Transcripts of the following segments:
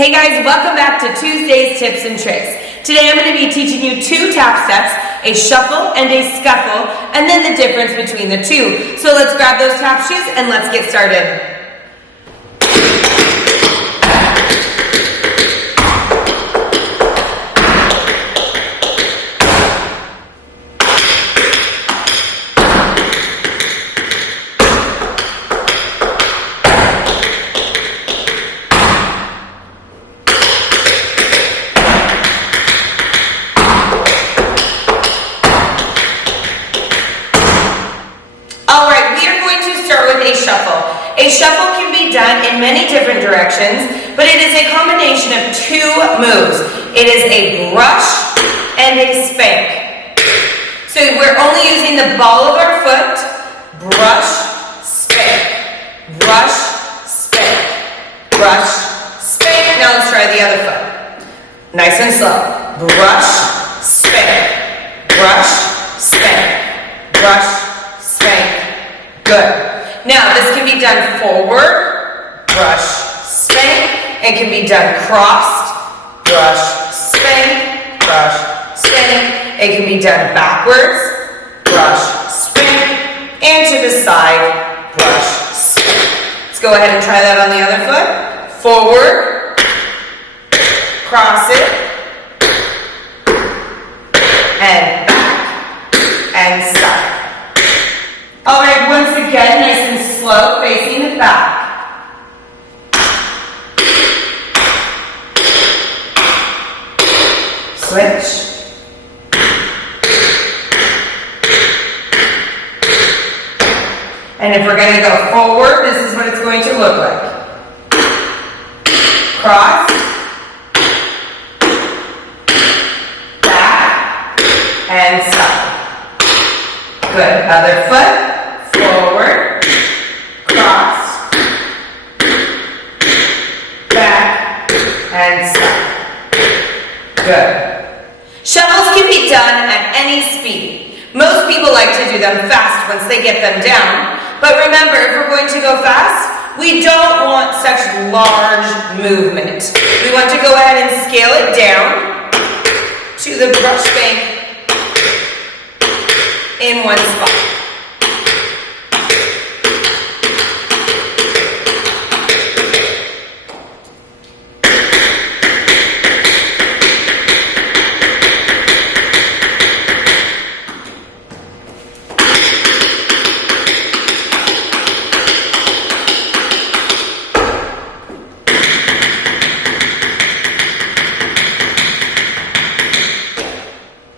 Hey guys, welcome back to Tuesday's Tips and Tricks. Today I'm going to be teaching you two tap steps, a shuffle and a scuffle, and then the difference between the two. So let's grab those tap shoes and let's get started. A shuffle can be done in many different directions, but it is a combination of two moves. It is a brush and a spank. So we're only using the ball of our foot, brush, spank, brush, spank, brush, spank. Now let's try the other foot. Nice and slow. Brush, spank, brush, spank, brush, spank. Good. Now, this can be done forward, brush, spank. It can be done crossed, brush, spank, brush, spank. It can be done backwards, brush, spank, and to the side, brush, spank. Let's go ahead and try that on the other foot. Forward, cross it, and back, and side. All right, once again, nice and slow, facing the back. Switch. And if we're going to go forward, this is what it's going to look like. Cross. Back. And side. Good. Other foot. Forward, cross, back, and side. Good. Shuffles can be done at any speed. Most people like to do them fast once they get them down. But remember, if we're going to go fast, we don't want such large movement. We want to go ahead and scale it down to the brush bank in one spot.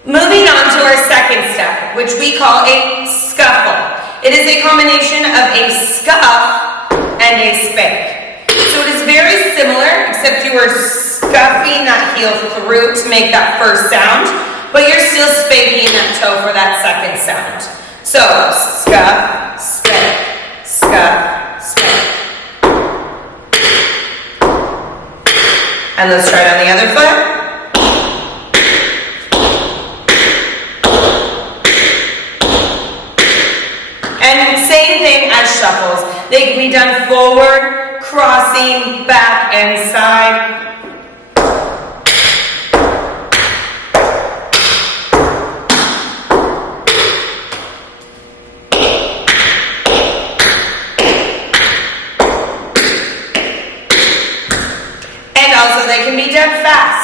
Moving on to our second step, which we call a scuffle. It is a combination of a scuff and a spank. So it is very similar, except you are scuffing that heel through to make that first sound, but you're still spanking that toe for that second sound. So, scuff, spank, scuff, spank. And let's try it on the other foot. Shuffles. They can be done forward, crossing, back, and side. And also they can be done fast.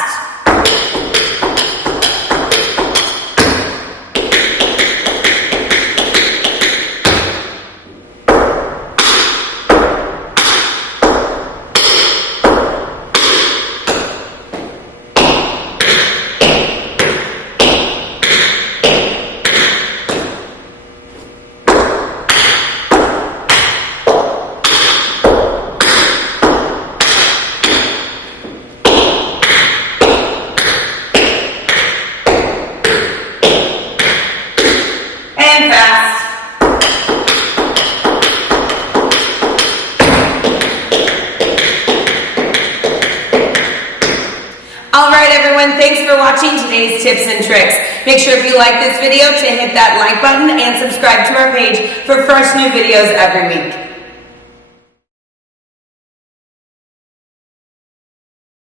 Alright everyone, thanks for watching today's tips and tricks. Make sure if you like this video to hit that like button and subscribe to our page for fresh new videos every week.